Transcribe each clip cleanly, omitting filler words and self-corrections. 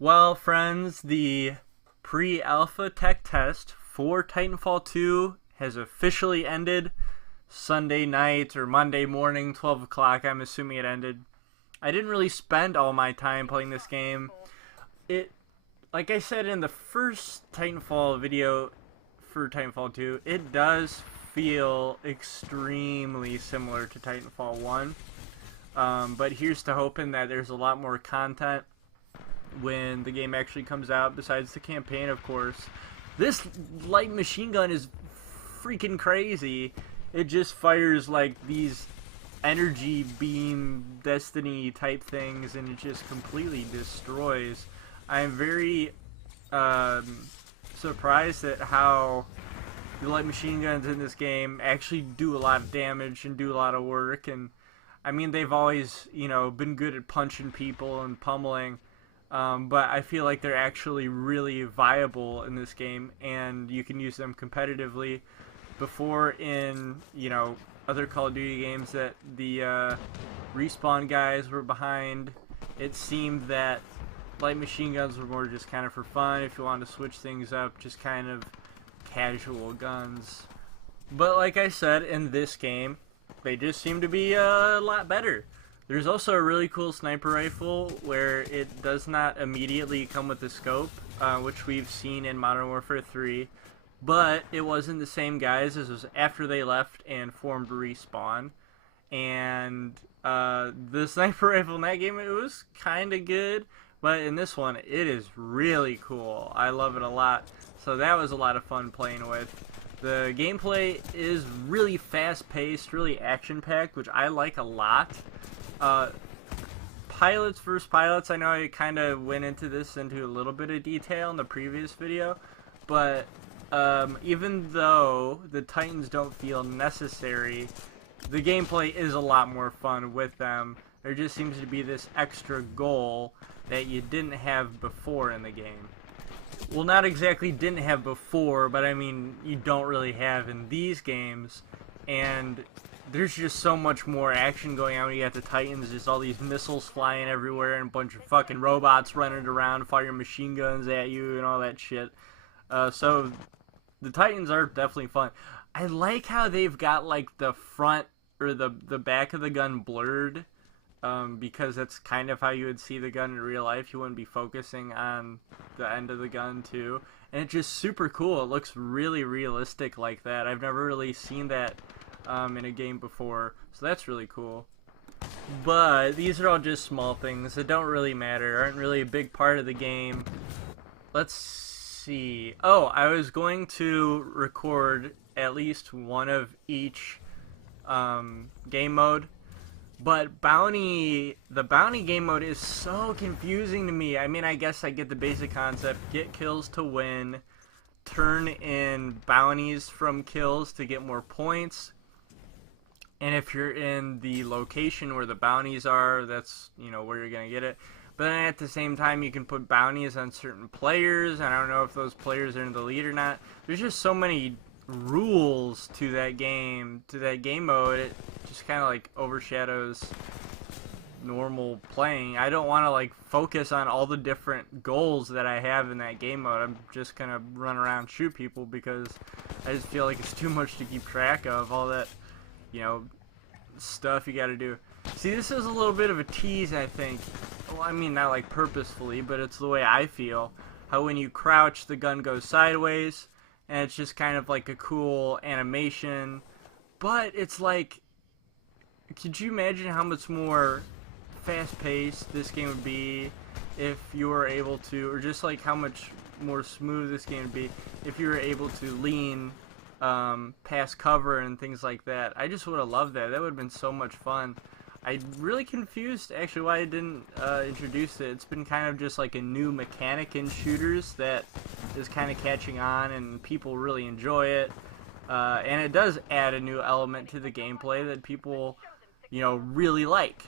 Well, friends, the pre-alpha tech test for Titanfall 2 has officially ended Sunday night or Monday morning, 12 o'clock. I'm assuming it ended. I didn't really spend all my time playing this game. It, like I said in the first Titanfall video for Titanfall 2, it does feel extremely similar to Titanfall 1. But here's to hoping that there's a lot more content when the game actually comes out, besides the campaign, of course. This light machine gun is freaking crazy. It just fires like these energy beam destiny type things, and it just completely destroys. I'm very surprised at how the light machine guns in this game actually do a lot of damage and do a lot of work. And I mean, they've always, been good at punching people and pummeling. But I feel like they're actually really viable in this game, and you can use them competitively. Before in, other Call of Duty games that the Respawn guys were behind, it seemed that light machine guns were more just kind of for fun, if you wanted to switch things up, just kind of casual guns. But like I said, in this game, they just seem to be a lot better. There's also a really cool sniper rifle where it does not immediately come with a scope, which we've seen in Modern Warfare 3, but it wasn't the same guys. This was after they left and formed Respawn. And the sniper rifle in that game, it was kind of good, but in this one, it is really cool. I love it a lot. So that was a lot of fun playing with. The gameplay is really fast-paced, really action-packed, which I like a lot. Pilots versus pilots, I know I kind of went into a little bit of detail in the previous video, but even though the Titans don't feel necessary, the gameplay is a lot more fun with them. There just seems to be this extra goal that you didn't have before in the game. Well, not exactly didn't have before, but I mean, you don't really have in these games, and there's just so much more action going on when you got the Titans. Just all these missiles flying everywhere and a bunch of fucking robots running around firing machine guns at you and all that shit. So the Titans are definitely fun. I like how they've got like the front or the back of the gun blurred, because that's kind of how you would see the gun in real life. You wouldn't be focusing on the end of the gun too. And it's just super cool. It looks really realistic like that. I've never really seen that in a game before, so that's really cool. But these are all just small things that don't really matter, aren't really a big part of the game. Let's see. Oh, I was going to record at least one of each game mode, but the bounty game mode is so confusing to me. I mean, I guess I get the basic concept: get kills to win, turn in bounties from kills to get more points. And if you're in the location where the bounties are, that's, where you're going to get it. But then at the same time, you can put bounties on certain players, and I don't know if those players are in the lead or not. There's just so many rules to that game mode. It just kind of like overshadows normal playing. I don't want to like focus on all the different goals that I have in that game mode. I'm just going to run around and shoot people because I just feel like it's too much to keep track of, all that stuff you gotta do. See, this is a little bit of a tease, I think. Well, I mean, not like purposefully, but it's the way I feel. How when you crouch, the gun goes sideways, and it's just kind of like a cool animation. But it's like, could you imagine how much more fast-paced this game would be if you were able to, or just like how much more smooth this game would be if you were able to lean past cover and things like that. I just would have loved that. That would have been so much fun. I'm really confused actually why I didn't introduce it. It's been kind of just like a new mechanic in shooters that is kind of catching on, and people really enjoy it. And it does add a new element to the gameplay that people, really like.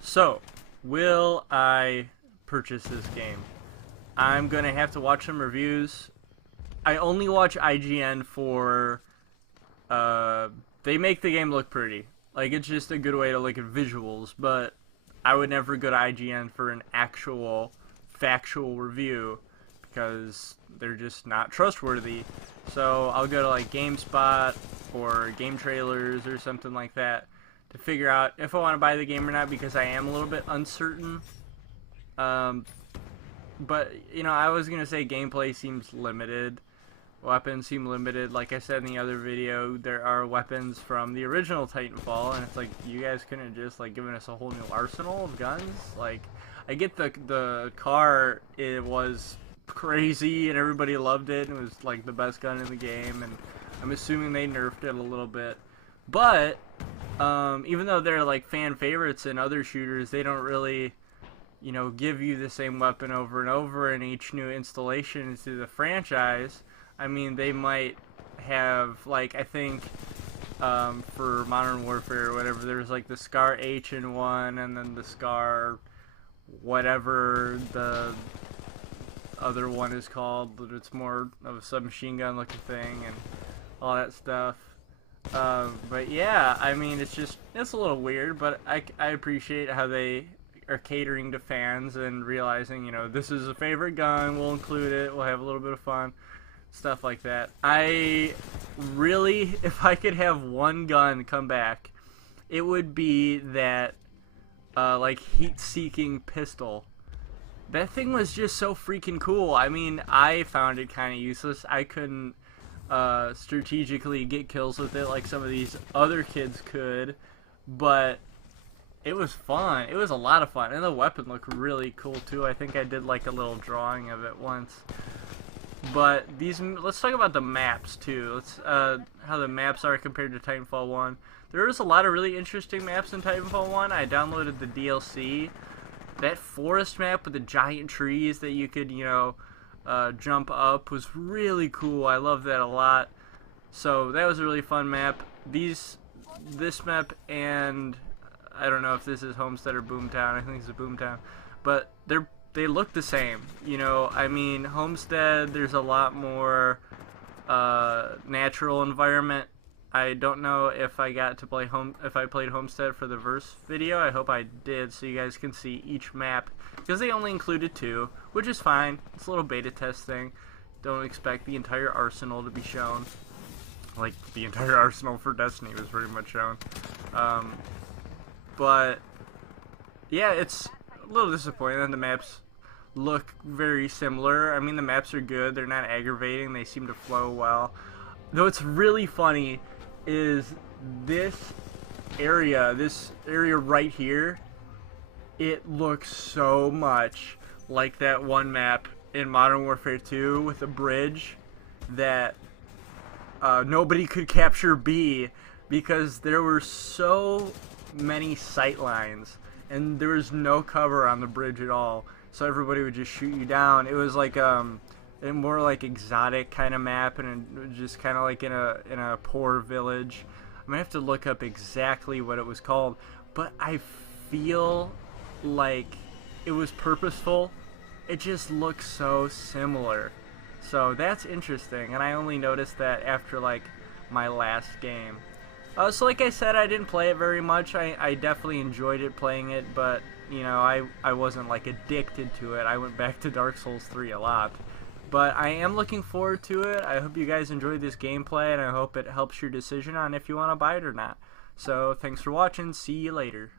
So, will I purchase this game? I'm gonna have to watch some reviews. I only watch IGN for, they make the game look pretty. Like, it's just a good way to look at visuals, but I would never go to IGN for an actual factual review because they're just not trustworthy. So I'll go to like GameSpot or Game Trailers or something like that to figure out if I want to buy the game or not, because I am a little bit uncertain. But, you know, I was going to say gameplay seems limited. Weapons seem limited. Like I said in the other video, there are weapons from the original Titanfall, and it's like, you guys couldn't have just, like, given us a whole new arsenal of guns? Like, I get the car, it was crazy, and everybody loved it, and it was, like, the best gun in the game, and I'm assuming they nerfed it a little bit. But, even though they're, like, fan favorites in other shooters, they don't really, you know, give you the same weapon over and over in each new installation into the franchise. I mean, they might have, like, I think, for Modern Warfare or whatever, there's, like, the Scar H in one, and then the Scar whatever the other one is called, but it's more of a submachine gun looking thing, and all that stuff. But yeah, I mean, it's a little weird, but I appreciate how they are catering to fans and realizing, you know, this is a favorite gun, we'll include it, we'll have a little bit of fun. Stuff like that. I really, if I could have one gun come back, it would be that, like, heat-seeking pistol. That thing was just so freaking cool. I mean, I found it kind of useless. I couldn't, strategically get kills with it like some of these other kids could, but it was fun. It was a lot of fun, and the weapon looked really cool, too. I think I did, like, a little drawing of it once. But let's talk about the maps too. Let's how the maps are compared to Titanfall 1. There is a lot of really interesting maps in Titanfall 1. I downloaded the DLC. That forest map with the giant trees that you could, you know, jump up was really cool. I love that a lot. So that was a really fun map. This map, and I don't know if this is Homestead or Boomtown. I think it's a Boomtown, but they look the same, you know. I mean, Homestead, there's a lot more natural environment. I don't know if I got to play if I played Homestead for the Verse video. I hope I did, so you guys can see each map, because they only included 2, which is fine. It's a little beta test thing. Don't expect the entire arsenal to be shown. Like, the entire arsenal for Destiny was pretty much shown. But yeah, it's a little disappointing that the maps look very similar. I mean, the maps are good. They're not aggravating. They seem to flow well. Though it's really funny is this area right here, it looks so much like that one map in Modern Warfare 2 with a bridge that nobody could capture B, because there were so many sight lines and there was no cover on the bridge at all, so everybody would just shoot you down. It was like a more like exotic kind of map, and it was just kind of like in a poor village. I'm gonna have to look up exactly what it was called, but I feel like it was purposeful. It just looks so similar. So that's interesting, and I only noticed that after like my last game. So like I said, I didn't play it very much. I definitely enjoyed it playing it, but you know, I wasn't like addicted to it. I went back to Dark Souls 3 a lot. But I am looking forward to it. I hope you guys enjoyed this gameplay, and I hope it helps your decision on if you want to buy it or not. So thanks for watching. See you later.